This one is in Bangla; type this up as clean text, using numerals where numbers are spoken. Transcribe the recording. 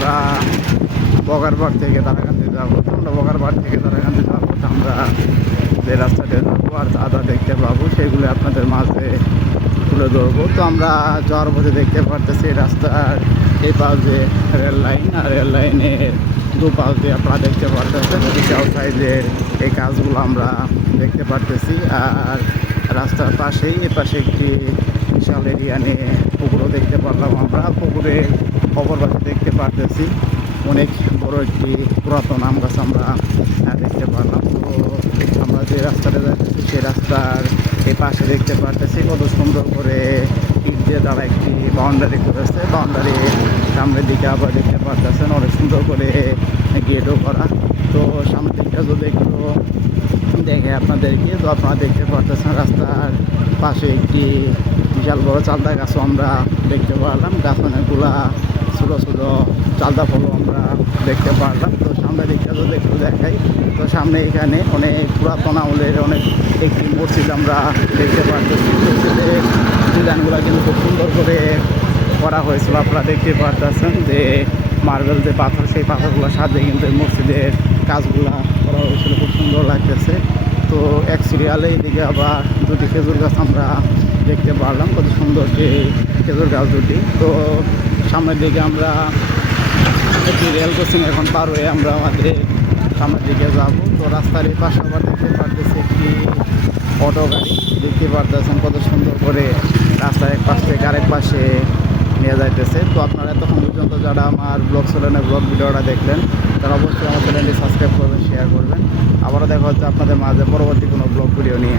আমরা বগারপাড় থেকে তারাকান্দি যাবো। তো আমরা বগারপাড় থেকে তারাকান্দি যাবো, তো আমরা যে রাস্তাটা যাবো আর যা দেখতে পাবো সেগুলো আপনাদের মাঝে তুলে ধরবো। তো আমরা যাওয়ার পথে দেখতে পারতেছি রাস্তার এই পাশে রেল লাইন, আর রেল লাইনের দুপাশ দিয়ে আপনারা দেখতে পারতেছেন বিশাল সাইজের এই কাজগুলো আমরা দেখতে পারতেছি। আর রাস্তার পাশেই এপাশে একটি বিশাল এরিয়া নিয়ে পুকুরও দেখতে পারলাম। আমরা পুকুরের অপর পাশে দেখতে পারতেছি অনেক বড় একটি পুরাতন আম গাছ আমরা দেখতে পারলাম। তো আমরা যে রাস্তাটা যাচ্ছি সেই রাস্তার এই পাশে দেখতে পারতেছি কত সুন্দর করে ইট দিয়ে তারা একটি বাউন্ডারি করেছে। বাউন্ডারির সামনের দিকে আবার দেখতে পারতেছেন অনেক সুন্দর করে গেটও করা। তো সামনের দিকটা যদি একটু দেখে আপনাদেরকে, তো আপনারা দেখতে পারতেছেন রাস্তার পাশে একটি বিশাল বড় চালদা গাছও আমরা দেখতে পারলাম। গাছ অনেকগুলা ছোটো ছোটো চালদা ফলও আমরা দেখতে পারলাম। তো সামনের দিকটা যদি একটু দেখাই, তো সামনে এখানে অনেক পুরাতন আমলের অনেক একটি মসজিদ আমরা দেখতে পারতেছি। মসজিদের ডিজাইনগুলো কিন্তু খুব সুন্দর করে করা হয়েছিল। আপনারা দেখতে পারতেছেন যে মার্বেল যে পাথর, সেই পাথরগুলোর সাথে কিন্তু এই মসজিদের কাজগুলা করা হয়েছিল, খুব সুন্দর লাগতেছে। তো এক সিরিয়ালে এদিকে আবার দুটি খেজুর গাছ আমরা দেখতে পারলাম, কত সুন্দর সেই খেজুর গাছ দুটি। তো সামনের দিকে আমরা একটি রেল ক্রসিং এখন পার হয়ে আমরা আমাদের সামনের দিকে যাব। তো রাস্তার এই পাশে আবার দেখতে পারতেছি একটি অটো গাড়ি, দেখতে পারতেছেন কত সুন্দর করে রাস্তার এক পাশ থেকে আরেক পাশে নিয়ে যাইতেছে। তো আপনারা এতক্ষণ পর্যন্ত যারা আমার ব্লগ চ্যানেলের ব্লগ ভিডিওটা দেখলেন তারা অবশ্যই আমার চ্যানেলটি সাবস্ক্রাইব করবেন, শেয়ার করবেন। আবারও দেখা হচ্ছে আপনাদের মাঝে পরবর্তী কোনো ব্লগ ভিডিও নিয়ে।